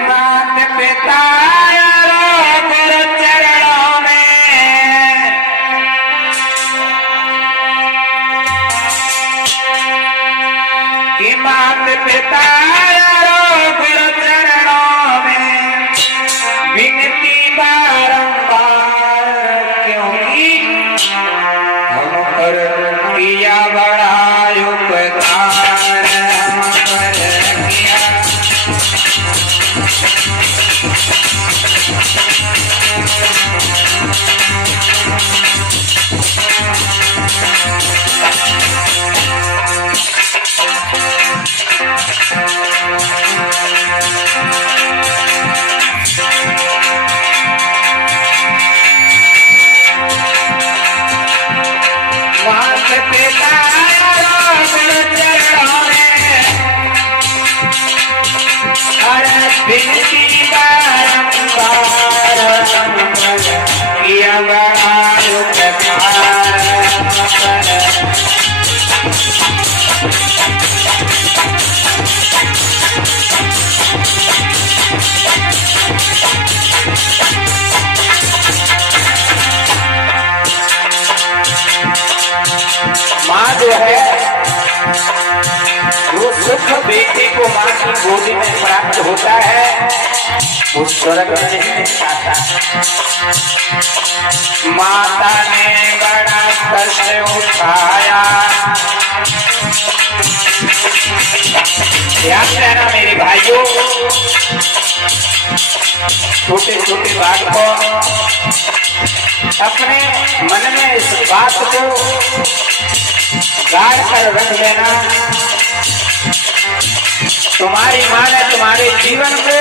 मात पिता गुरु चरणों में कि मात पिता गुरु चरणों में विनती बारंबार क्योंकि हम पर किया बड़ा उपकार हम पर किया। माँ जो है जो सुख बेटे को माँ की गोदी में प्राप्त होता है वो स्वर्ग में नहीं मिल पाता। माता ने बड़ा कष्ट उठाया। ध्यान रहना मेरे भाइयों, छोटे छोटे बात को अपने मन में इस बात को गाड़ कर रख लेना। तुम्हारी माँ ने तुम्हारे जीवन को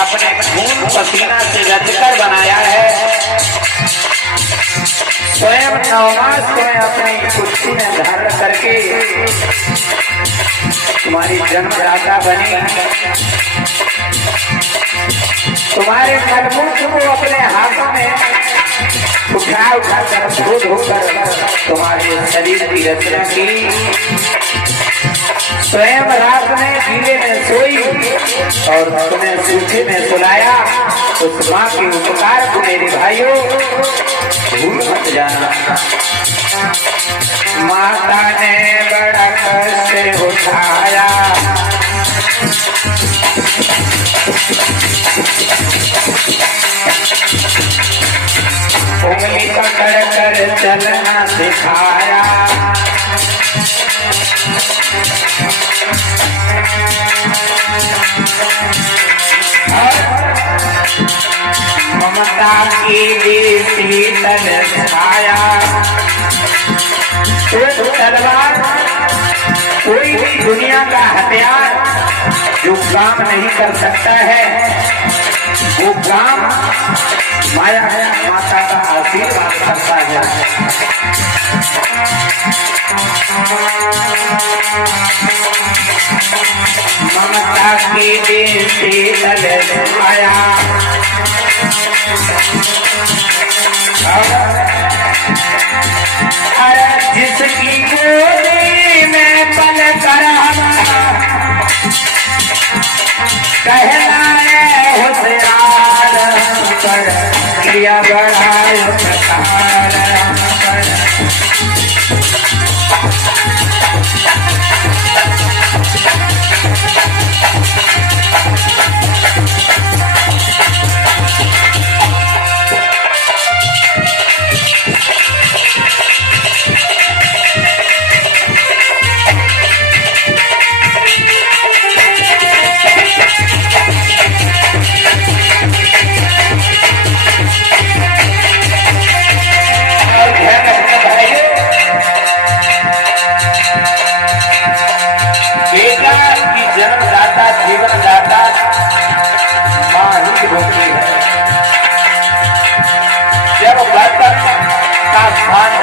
अपने खून पसीना से रचकर बनाया है। स्वयं 9 मास में अपनी कुर्सी में धारण करके तुम्हारी जन्मदाता बनी। तुम्हारे मलमूत्र को अपने हाथों में उठा कर धो धोकर तुम्हारे शरीर की रचना की। स्वयं रात में गीले में सोई और तुम्हें सूखे में सुलाया। उस माँ के उपकार को मेरे भाइयों भूल मत जाना। माता ने बड़ा कष्ट उठाया। उंगली पकड़ कर चलना सिखाया। ममता की देसी तलवाया। तलवार कोई भी दुनिया का हथियार जो काम नहीं कर सकता है वो काम माया माता का आशीर्वाद करता है। ममता की देसी तलवाया। जिसकी गोदी में पल कर कहलाए होशियार पर किया बड़ा उपकार।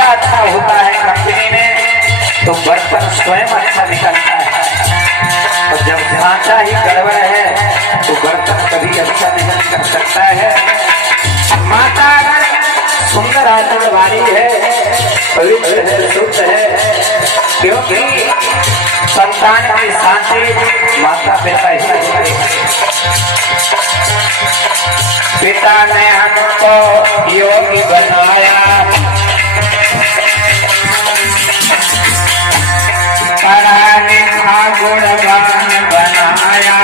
अच्छा होता है कंपनी में तो बर्तन स्वयं अच्छा निकलता है, और जब ढांचा ही गड़बड़ है तो बर्तन कभी अच्छा नहीं निकल सकता है। माता अगर सुंदर आचरण वाली है, पवित्र है, शुद्ध है, क्योंकि संतान के साथी माता पिता ही है। पिता ने हमको योगी बनाया, पढ़ा लिखा गुणवान बनाया,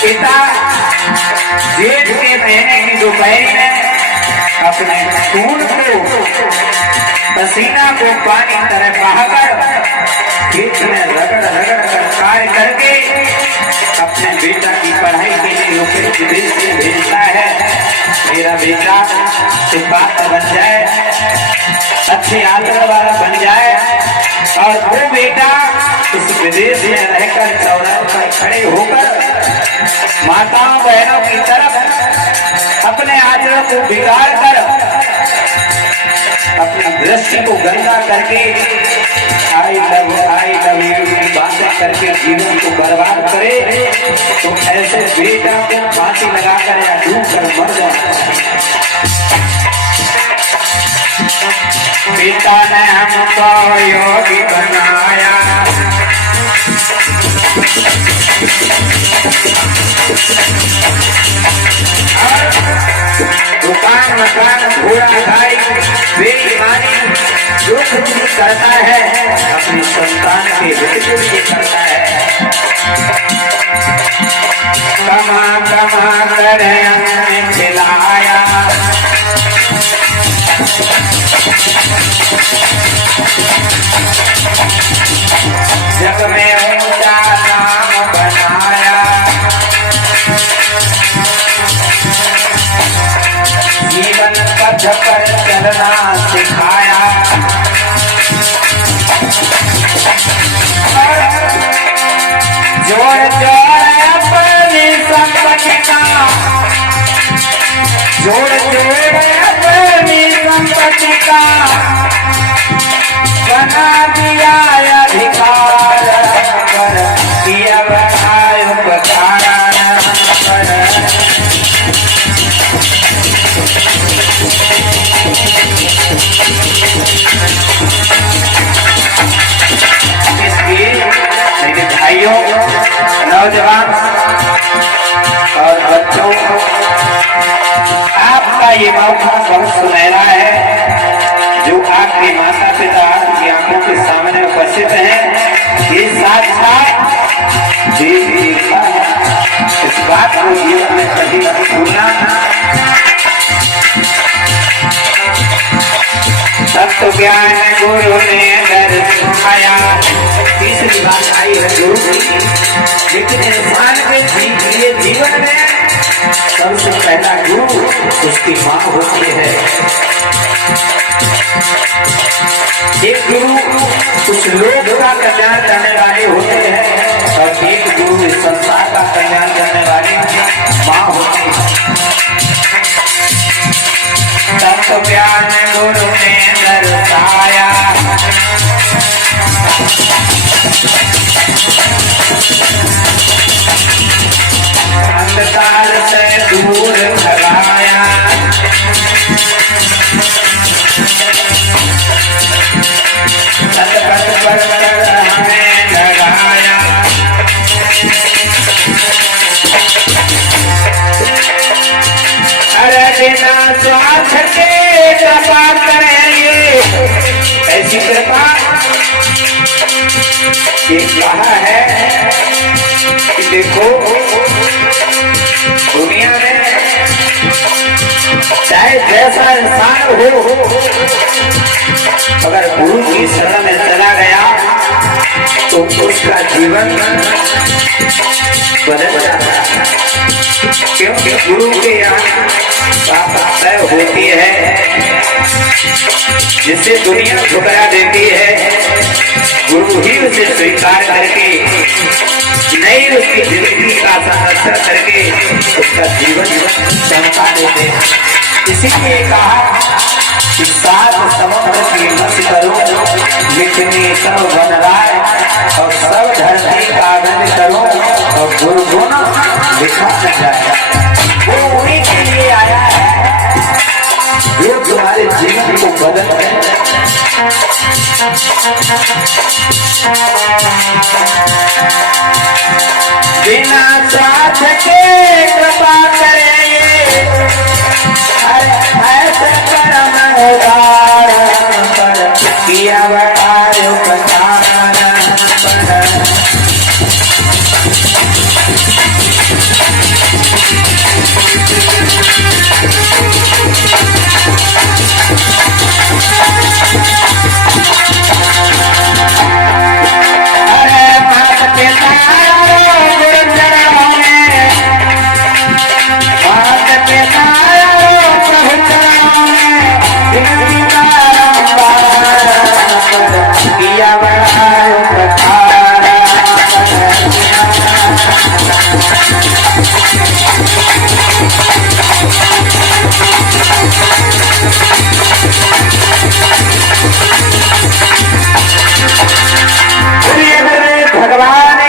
पिता जेठ के महीने की दोपहर में अपने खून को पसीना को पानी तरह बहाकर खेत में रगड़ रगड़ कर कार्य करके अपने बेटा की पढ़ाई के लिए विदेश में भेजता है। मेरा बेटा सिपाही बन जाए, अच्छे आदर वाला बन जाए, और वो बेटा इस विदेश में रहकर चौराहे पर खड़े होकर माताओं बहनों की तरफ अपने आचरण को बिगाड़ कर अपनी दृष्टि को गंदा करके आई लव यू की बातें करके जीवन को बर्बाद करे, तो ऐसे बेटा को फांसी लगाकर या डूब कर मर जाए। पिता ने हमको योगी बनाया, दुकान मकान घोड़ा गाड़ी बेईमानी जो कुछ करता है अपनी संतान के हित के लिए करता है। कमा कमा कर हमने खिलाया, जग में ऊंचा नाम बनाया, जीवन पथ पर चलना सिखाया, जोड़ जोड़ अपनी संपत्ति का, जोड़ जोड़ अपनी संपत्ति का बना दिया अधिकार पर, दिया बनाए उपकारा पर। इसलिए मेरे भाइयों, नौजवान और बच्चों, आपका ये मौका बहुत सुनहरा है। जो आपके माता पिता आपकी आंखों के सामने उपस्थित हैं, ये साक्षात देव देवता है। इस बात को जीवन में कभी नहीं भूलना। सत्य ज्ञान गुरु ने दर्शाया, तीसरी बात आई है गुरु की। लेकिन इंसान के जीवन में सबसे पहला गुरु उसकी माँ होती है। एक गुरु कुछ लोग का कल्याण करने वाले होते हैं, और एक गुरु इस संसार का कल्याण करने वाली माँ होती है। तत्व ज्ञान गुरु ने दर्शाया, अंधकार से दूर भगाया, सतपथ पर हमें लगाया, अरे बिना स्वार्थ के कृपा करेंगे, ऐसी कृपा ये कहा है कि देखो दुनिया में चाहे जैसा इंसान हो, अगर गुरु की शरण में चला गया तो उसका जीवन बदल जाता है। क्योंकि गुरु के यहाँ तय होती है, जिसे दुनिया ठुकरा देती है, गुरु ही उसे स्वीकार करके नई उसकी जिंदगी का संरक्षण करके उसका जीवन चमका देते हैं। इसीलिए कहा कि सात समुद्र की मत करूं, लिखनी सब बन राय और सब धरती कागज करूं और दुर्गुण लिखा न जाए। वो उन्हीं के लिए आया है जो तुम्हारे जीवन को बदल दे। बिना साथ के कृपा करेंगे, अरे ऐसे परम उदाहरण पर किया बड़ा उपकार पर।